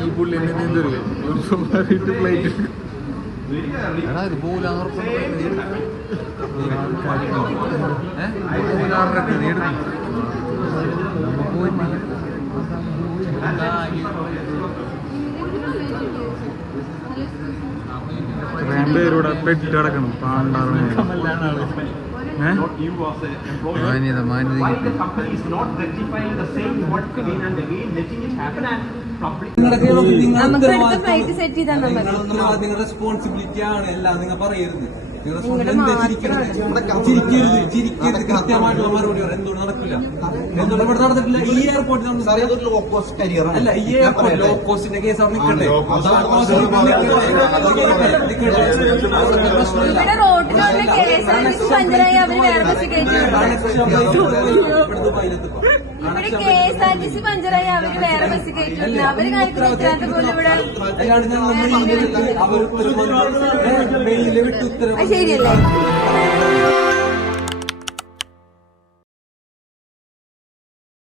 ഈ പുള്ളിന്റെ നീന്തല്ലേ ഒരു സുമാറിട്ട് പ്ലേറ്റ് എടാ ഇത് പോലാന്ന് പോയി ഇത്രയും പേരൂടെ പെട്ട് കിടക്കണം പാണ്ടാറ് മാന്യത മാന്യത നിങ്ങളുടെ റെസ്പോൺസിബിലിറ്റി ആണ് എല്ലാം നിങ്ങൾ പറയരുത്. ചിരിക്കരുത് കൃത്യമായിട്ടുള്ള മറുപടി പറയാം. എന്തുകൊണ്ട് നടക്കില്ല? എന്തുകൊണ്ട് ഇവിടെ നടന്നിട്ടില്ല? ഈ എയർപോർട്ടിൽ അല്ല, ഈ എയർപോർട്ട് ലോ കോസ്റ്റിന്റെ കേസ് അവിടെ നിൽക്കണ്ടേ? പഞ്ചറായി അവര് വേറെ ബസ് കയറ്റില്ല. അവര് കാണിക്കുന്ന പോലെ ഇവിടെ ശരിയല്ലേ?